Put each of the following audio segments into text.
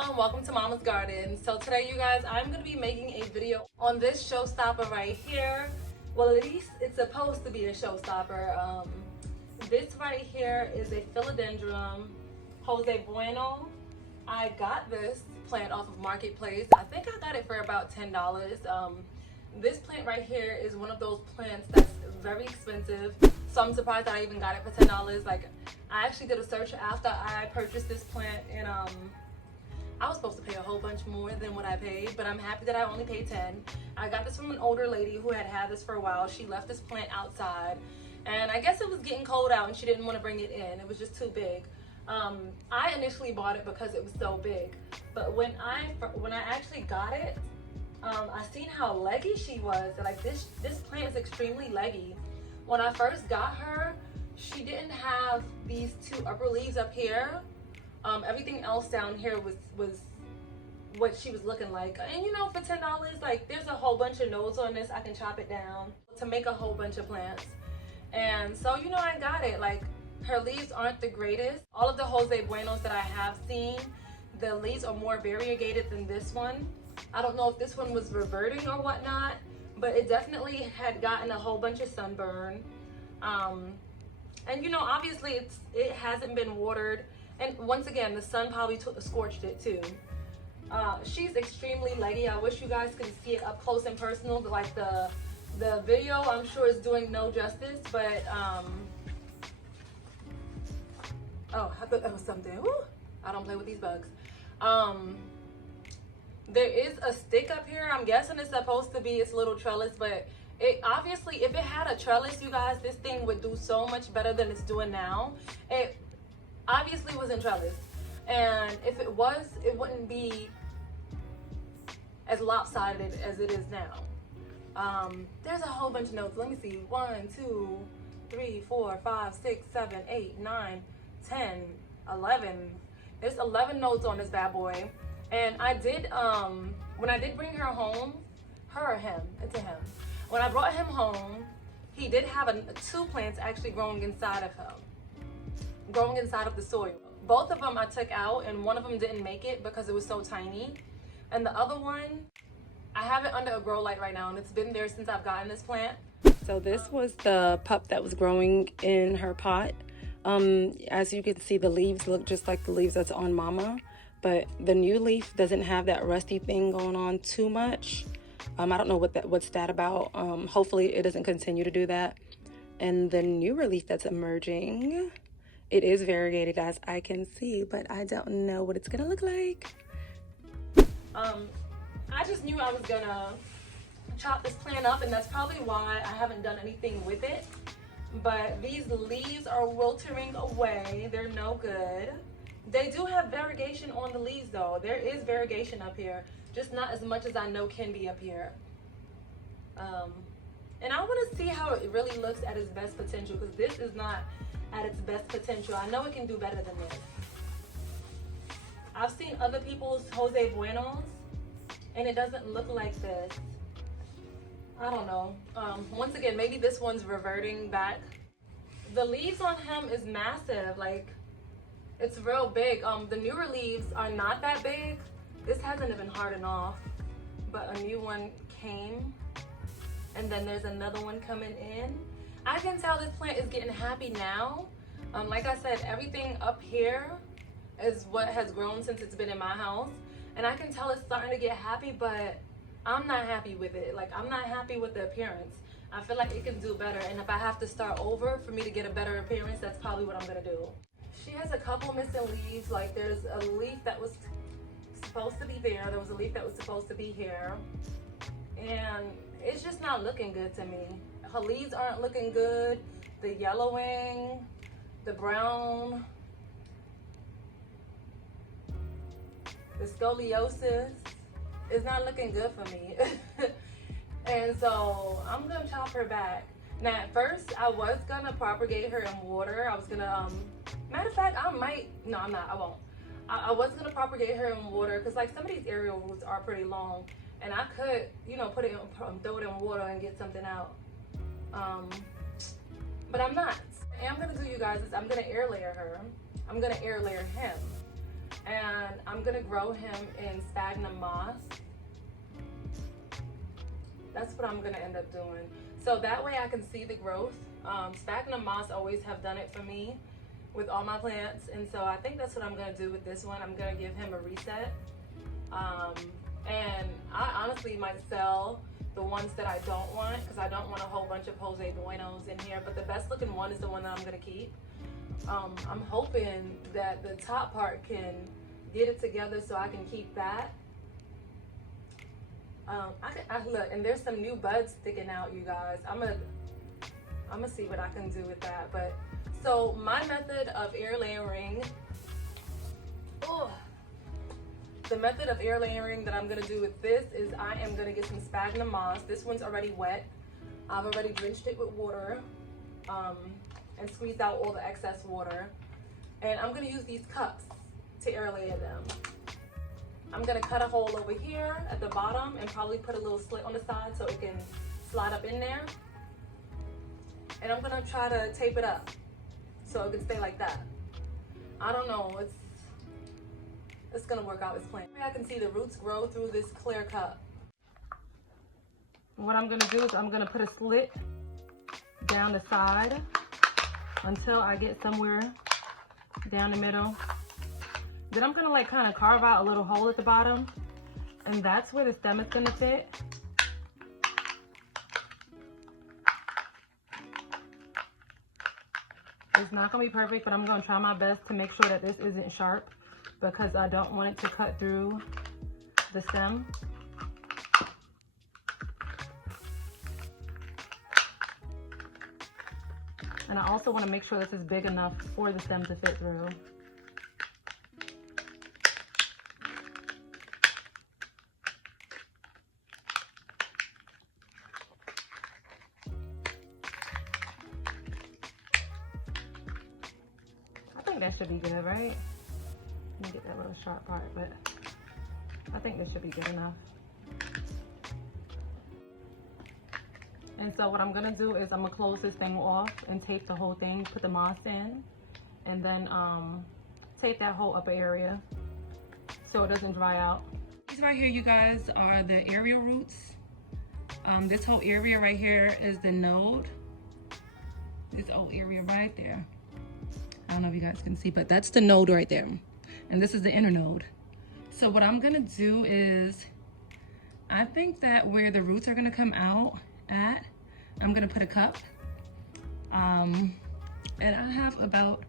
Hello and welcome to Mama's Garden. So today you guys, I'm going to be making a video on this showstopper right here. Well, at least it's supposed to be a showstopper. This right here is a Philodendron Jose Buono. I got this plant off of Marketplace. I think I got it for about $10. This plant right here is one of those plants that's very expensive. So I'm surprised that I even got it for $10. Like, I actually did a search after I purchased this plant, and I was supposed to pay a whole bunch more than what I paid, but I'm happy that I only paid 10. I got this from an older lady who had had this for a while. She left this plant outside, and I guess it was getting cold out and she didn't want to bring it in. It was just too big. I initially bought it because it was so big, but when I actually got it, I seen how leggy she was. Like, this plant is extremely leggy. When I first got her, she didn't have these two upper leaves up here. Everything else down here was what she was looking like. And you know, for $10, like, there's a whole bunch of nodes on this. I can chop it down to make a whole bunch of plants. And so, you know, I got it. Like, her leaves aren't the greatest. All of the Jose Buenos that I have seen, the leaves are more variegated than this one. I don't know if this one was reverting or whatnot, but it definitely had gotten a whole bunch of sunburn. And you know, obviously it hasn't been watered. And once again, the sun probably scorched it too. She's extremely leggy. I wish you guys could see it up close and personal. But like the video, I'm sure is doing no justice. But oh, I thought that was something. Woo! I don't play with these bugs. There is a stick up here. I'm guessing it's supposed to be its little trellis, but it obviously, if it had a trellis, you guys, this thing would do so much better than it's doing now. It obviously wasn't trellis, and if it was, it wouldn't be as lopsided as it is now. There's a whole bunch of notes. Let me see. 1, 2, 3, 4, 5, 6, 7, 8, 9, 10, 11. There's 11 notes on this bad boy. And I did, when I did bring her home, her or him, it's a him. When I brought him home, he did have two plants actually growing inside of him, growing inside of the soil. Both of them I took out, and one of them didn't make it because it was so tiny. And the other one, I have it under a grow light right now, and it's been there since I've gotten this plant. So this was the pup that was growing in her pot. As you can see, the leaves look just like the leaves that's on Mama. But the new leaf doesn't have that rusty thing going on too much. I don't know what's that about. Hopefully it doesn't continue to do that. And the newer leaf that's emerging, it is variegated, as I can see, but I don't know what it's gonna look like. I just knew I was gonna chop this plant up, and that's probably why I haven't done anything with it. But these leaves are wiltering away. They're no good. They do have variegation on the leaves though. There is variegation up here, just not as much as I know can be up here. And I want to see how it really looks at its best potential, because this is not at its best potential. I know it can do better than this. I've seen other people's Jose Buenos, and it doesn't look like this. I don't know. Once again, maybe this one's reverting back. The leaves on him is massive. Like, it's real big. The newer leaves are not that big. This hasn't even hardened off, but a new one came, and then there's another one coming in. I can tell this plant is getting happy now. Like I said, everything up here is what has grown since it's been in my house, and I can tell it's starting to get happy, but I'm not happy with it. Like, I'm not happy with the appearance. I feel like it can do better, and if I have to start over for me to get a better appearance, that's probably what I'm gonna do. She has a couple missing leaves. Like, there's a leaf that was supposed to be there. There was a leaf that was supposed to be here. And it's just not looking good to me. Her leaves aren't looking good. The yellowing, the brown, the scoliosis is not looking good for me. And so I'm gonna chop her back. Now, at first, I was gonna propagate her in water. I was gonna, matter of fact, I might, no, I'm not, I won't. I was gonna propagate her in water, because like some of these aerial roots are pretty long, and I could, you know, put it in, throw it in water and get something out. But I'm not. And I'm gonna do, you guys, is I'm gonna air layer her. I'm gonna air layer him. and I'm gonna grow him in sphagnum moss. That's what I'm gonna end up doing. So that way I can see the growth. Sphagnum moss always have done it for me with all my plants, and so I think that's what I'm gonna do with this one. I'm gonna give him a reset. And I honestly might sell the ones that I don't want, because I don't want a whole bunch of Jose Buenos in here, but the best looking one is the one that I'm gonna keep. I'm hoping that the top part can get it together so I can keep that. I look, and there's some new buds sticking out, you guys. I'm gonna see what I can do with that. But so my method of air layering, the method of air layering that I'm gonna do with this is I am gonna get some sphagnum moss. This one's already wet. I've already drenched it with water and squeezed out all the excess water. And I'm gonna use these cups to air layer them. I'm gonna cut a hole over here at the bottom and probably put a little slit on the side so it can slide up in there. And I'm gonna try to tape it up so it can stay like that. I don't know, it's gonna work out, this plant. I can see the roots grow through this clear cup. What I'm gonna do is I'm gonna put a slit down the side until I get somewhere down the middle. Then I'm gonna like kind of carve out a little hole at the bottom, and that's where the stem is gonna fit. It's not gonna be perfect, but I'm gonna try my best to make sure that this isn't sharp, because I don't want it to cut through the stem. And I also want to make sure this is big enough for the stem to fit through. I think that should be good, right? Let me get that little sharp part, but I think this should be good enough. And so what I'm gonna do is I'm gonna close this thing off and tape the whole thing, put the moss in, and then tape that whole upper area so it doesn't dry out. These right here, you guys, are the aerial roots. This whole area right here is the node. This whole area right there. I don't know if you guys can see, but that's the node right there. And this is the inner node. So what I'm gonna do is, I think that where the roots are gonna come out at, I'm gonna put a cup. And I have about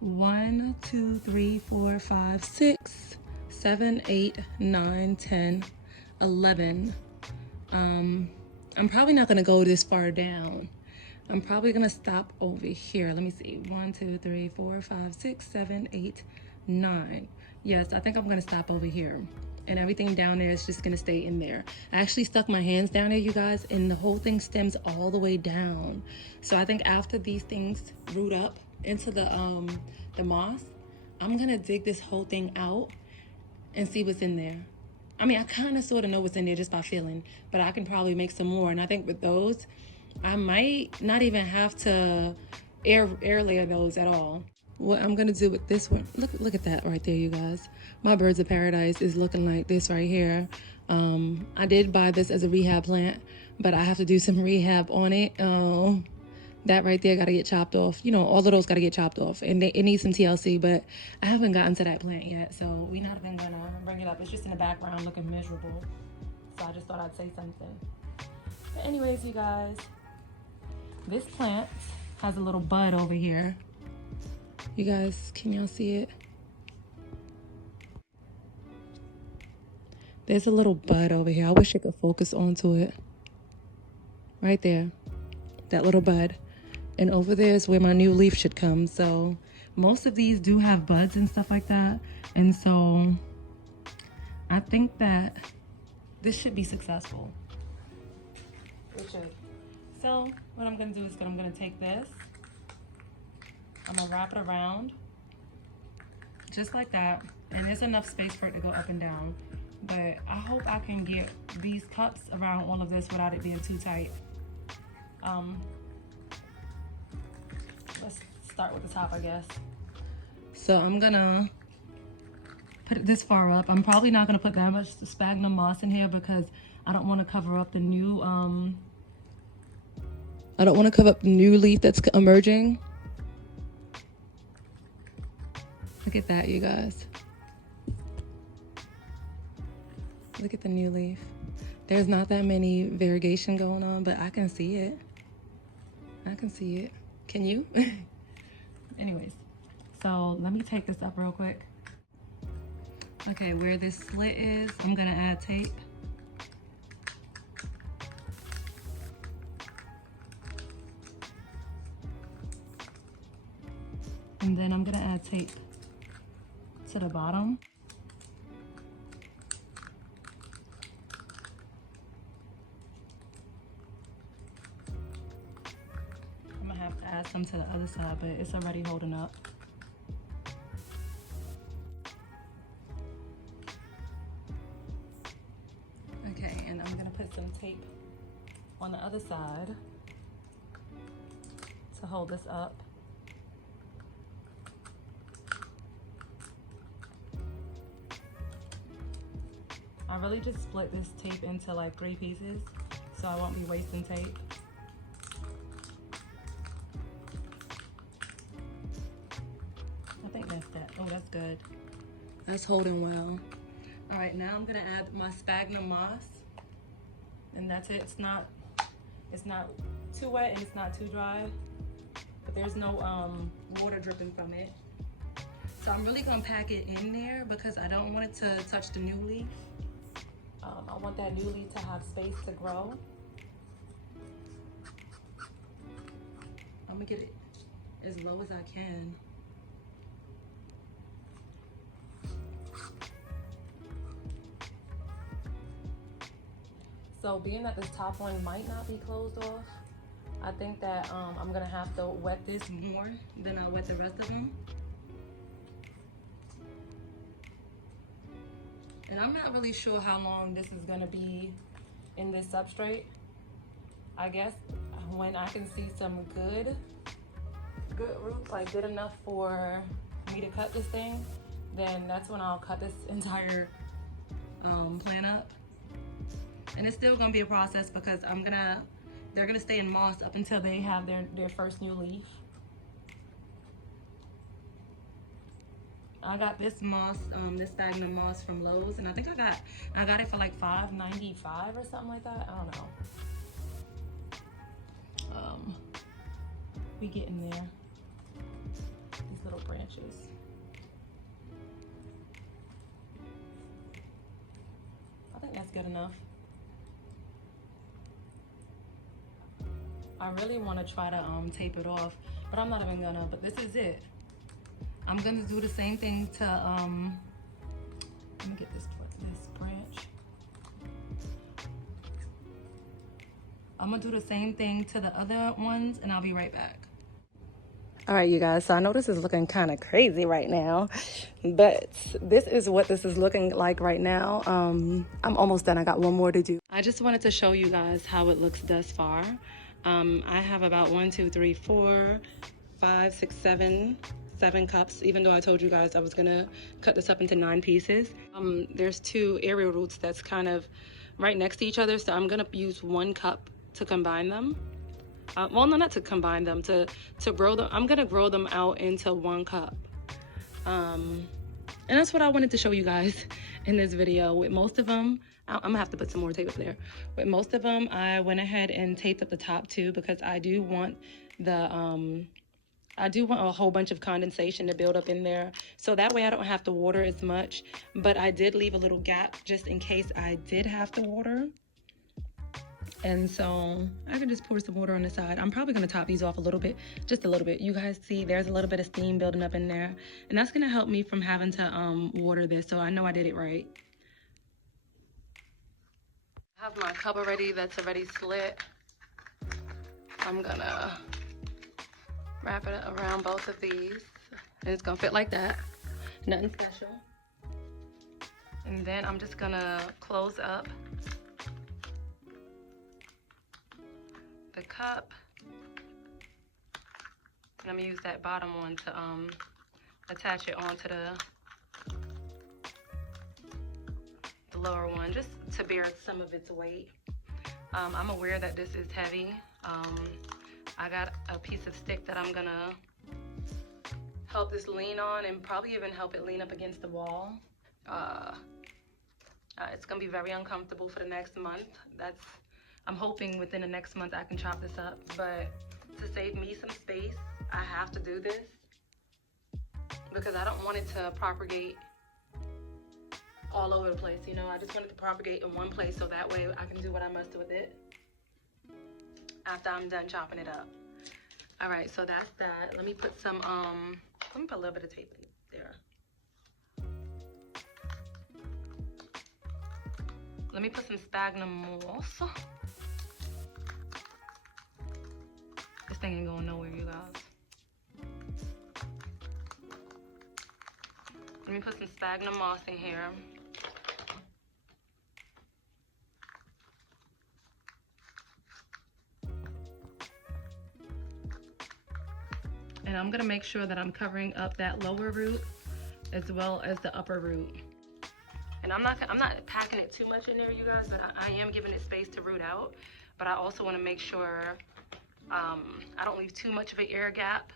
1, 2, 3, 4, 5, 6, 7, 8, 9, 10, 11. I'm probably not gonna go this far down. I'm probably gonna stop over here. Let me see, 1, 2, 3, 4, 5, 6, 7, 8, 9. Yes, I think I'm gonna stop over here. And everything down there is just gonna stay in there. I actually stuck my hands down there, you guys, and the whole thing stems all the way down. So I think after these things root up into the moss, I'm gonna dig this whole thing out and see what's in there. I mean, I kind of sort of know what's in there just by feeling, but I can probably make some more. And I think with those, I might not even have to air layer those at all. What I'm gonna do with this one, look at that right there, you guys. My birds of paradise is looking like this right here. I did buy this as a rehab plant, but I have to do some rehab on it. That right there gotta get chopped off. You know, all of those gotta get chopped off, and it needs some TLC, but I haven't gotten to that plant yet, so we're not even gonna bring it up. It's just in the background looking miserable, so I just thought I'd say something. But anyways, you guys, this plant has a little bud over here. You guys, can y'all see it? There's a little bud over here. I wish I could focus onto it. Right there, that little bud. And over there is where my new leaf should come. So most of these do have buds and stuff like that. And so I think that this should be successful. It should. So what I'm gonna do is I'm gonna take this, I'm gonna wrap it around just like that, and there's enough space for it to go up and down. But I hope I can get these cups around all of this without it being too tight. Let's start with the top, I guess. So I'm gonna put it this far up. I'm probably not gonna put that much sphagnum moss in here because I don't want to cover up the new I don't want to cover up the new leaf that's emerging. Look at that, you guys. Look at the new leaf. There's not that many variegation going on, but I can see it. I can see it. Can you? Anyways, so let me take this up real quick. Okay, where this slit is, I'm gonna add tape. And then I'm gonna add tape to the bottom. I'm gonna have to add some to the other side, but it's already holding up. Okay, and I'm gonna put some tape on the other side to hold this up. I really just split this tape into like 3 pieces, so I won't be wasting tape. I think that's that. Oh, that's good. That's holding well. All right, now I'm gonna add my sphagnum moss, and that's it. It's not too wet and it's not too dry, but there's no water dripping from it. So I'm really gonna pack it in there because I don't want it to touch the new leaf. I want that new leaf to have space to grow. I'm gonna get it as low as I can. So being that this top one might not be closed off, I think that I'm gonna have to wet this more than I wet the rest of them. And I'm not really sure how long this is gonna be in this substrate. I guess when I can see some good roots, like good enough for me to cut this thing, then that's when I'll cut this entire plant up. And it's still gonna be a process because they're gonna stay in moss up until they have their first new leaf. I got this moss, this sphagnum moss from Lowe's, and I think I got it for like $5.95 or something like that. I don't know. We get in there. These little branches. I think that's good enough. I really want to try to tape it off, but I'm not even gonna. But this is it. I'm gonna do the same thing to, let me get this branch. I'm gonna do the same thing to the other ones and I'll be right back. All right, you guys, so I know this is looking kind of crazy right now, but this is what this is looking like right now. I'm almost done. I got one more to do. I just wanted to show you guys how it looks thus far. I have about 1, 2, 3, 4, 5, 6, 7 cups, even though I told you guys I was gonna cut this up into 9 pieces. There's 2 aerial roots that's kind of right next to each other, so I'm gonna use 1 cup to combine them. Well, no, not to combine them, to grow them. I'm gonna grow them out into 1 cup. And that's what I wanted to show you guys in this video. With most of them, I'm gonna have to put some more tape up there. With most of them, I went ahead and taped up the top too because I do want a whole bunch of condensation to build up in there. So that way I don't have to water as much, but I did leave a little gap just in case I did have to water. And so I can just pour some water on the side. I'm probably gonna top these off a little bit, just a little bit. You guys see there's a little bit of steam building up in there. And that's gonna help me from having to water this, so I know I did it right. I have my cup already that's already slit. I'm gonna wrap it around both of these. And it's gonna fit like that. Nothing special. And then I'm just gonna close up the cup. And I'm gonna use that bottom one to attach it onto the lower one, just to bear some of its weight. I'm aware that this is heavy. I got a piece of stick that I'm gonna help this lean on, and probably even help it lean up against the wall. It's gonna be very uncomfortable for the next month. I'm hoping within the next month I can chop this up, but to save me some space, I have to do this because I don't want it to propagate all over the place, you know. I just want it to propagate in one place so that way I can do what I must with it after I'm done chopping it up. All right, so that's that. Let me put some, let me put a little bit of tape there. Let me put some sphagnum moss. This thing ain't going nowhere, you guys. Let me put some sphagnum moss in here. And I'm gonna make sure that I'm covering up that lower root as well as the upper root. And I'm not packing it too much in there, you guys, but I am giving it space to root out. But I also want to make sure I don't leave too much of an air gap,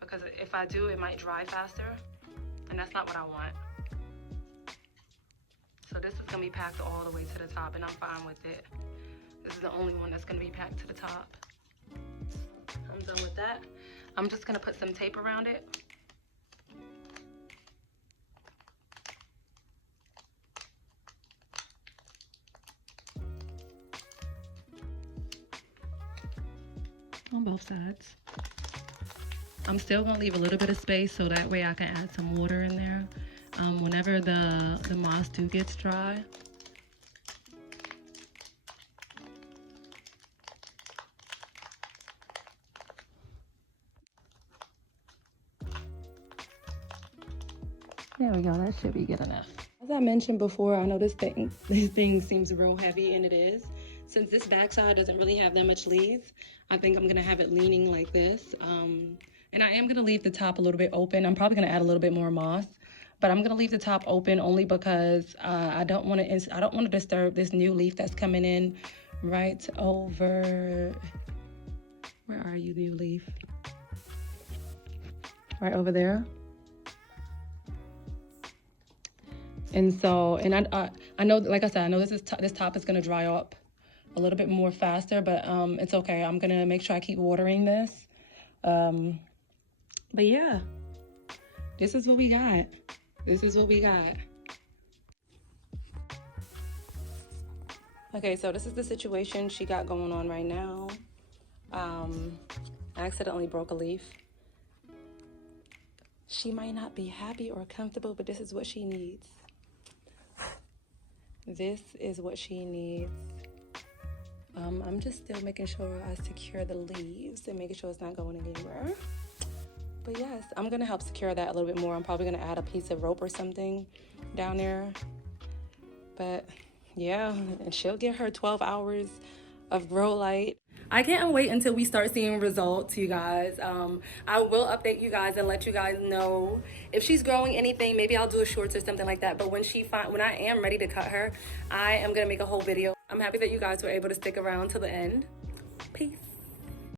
because if I do, it might dry faster, and that's not what I want. So this is gonna be packed all the way to the top, and I'm fine with it. This is the only one that's gonna be packed to the top. I'm done with that. I'm just gonna put some tape around it. On both sides. I'm still gonna leave a little bit of space so that way I can add some water in there whenever the moss gets dry. There we go, that should be good enough. As I mentioned before, I know this thing seems real heavy, and it is. Since this backside doesn't really have that much leaves, I think I'm gonna have it leaning like this. And I am gonna leave the top a little bit open. I'm probably gonna add a little bit more moss, but I'm gonna leave the top open only because I don't wanna disturb this new leaf that's coming in right over, where are you, new leaf? Right over there. And so, and I know, like I said, I know this top is gonna dry up a little bit more faster, but it's okay. I'm gonna make sure I keep watering this. But yeah, this is what we got. This is what we got. Okay, so this is the situation she got going on right now. I accidentally broke a leaf. She might not be happy or comfortable, but this is what she needs. This is what she needs. I'm just still making sure I secure the leaves and making sure it's not going anywhere. But yes, I'm gonna help secure that a little bit more. I'm probably gonna add a piece of rope or something down there. But yeah, and she'll get her 12 hours of grow light. I can't wait until we start seeing results, you guys. I will update you guys and let you guys know if she's growing anything. Maybe I'll do a shorts or something like that. But when I am ready to cut her, I am gonna make a whole video. I'm happy that you guys were able to stick around till the end. Peace.